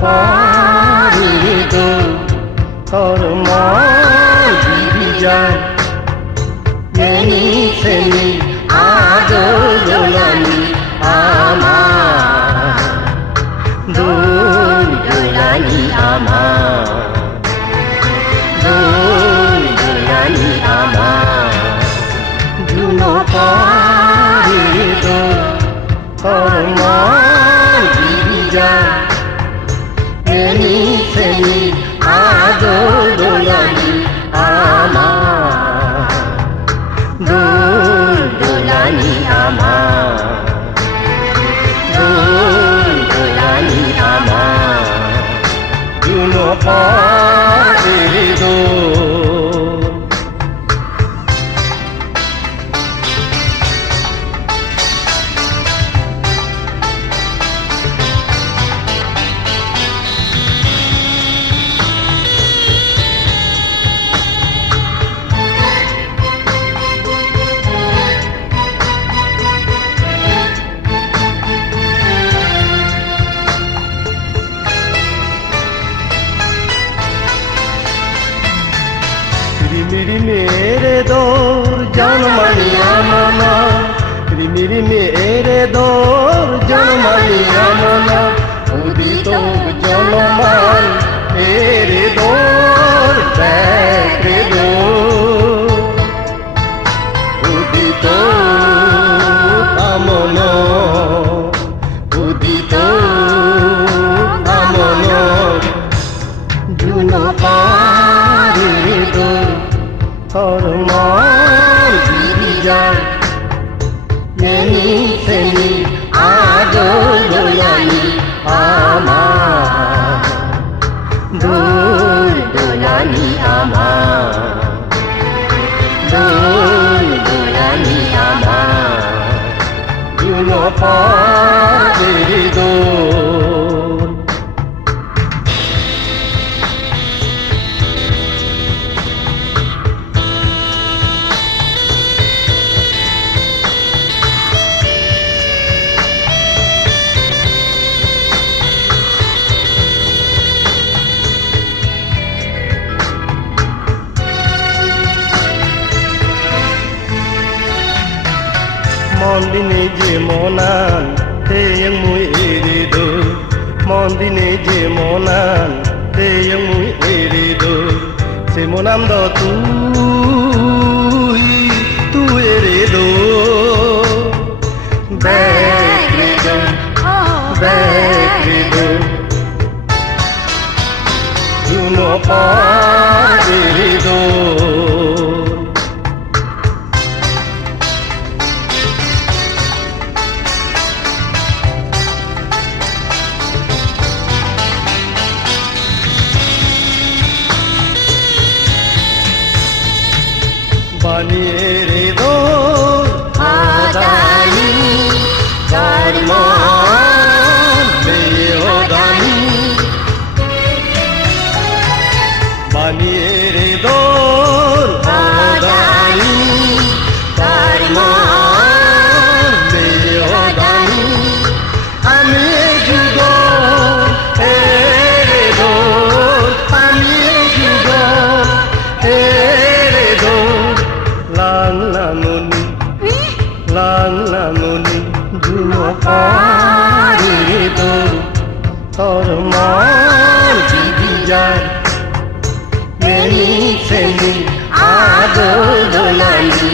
পরে তো তোর মন দিবি যায় এনি সেনি আদর দোলানি আমার দোল দোলানি আমার দোল দোলানি আমার দুনো পরে তো তোর মন দিবি যায় এনি সেনি আদর দোলানি আমার দোল দোলানি আমার দোল দোলানি আমার দুনো পরে দোল रिमिरी मेरे दौर जनमलिया मना रिमिरी मेरे दौर जनमलिया मना उदित जनमान मेरे दौर बैठे दो उदित कामना उदित कामना जुनो पारे दो তোর মন দিবি যায় এনি সেনি আদর দোলানি আমার দোল দোলানি আমার দোল দোলানি আমার দুনো পরে দোল Mondine je monan te yang mui erido Mondine je monan te yang mui erido Se monam do tu erido Bekrido Bekrido Juno parido বানিয়ে রে দো আদানি ধর্ম বেহদানি বানিয়ে রে দো আদানি ধর্ম বেহদানি আমি যুগ রে দো আমি যুগ রে দো লাংলামনি দুনো পরে তো তোর মন দিবি যায় এনি সেনি আদর দোলানি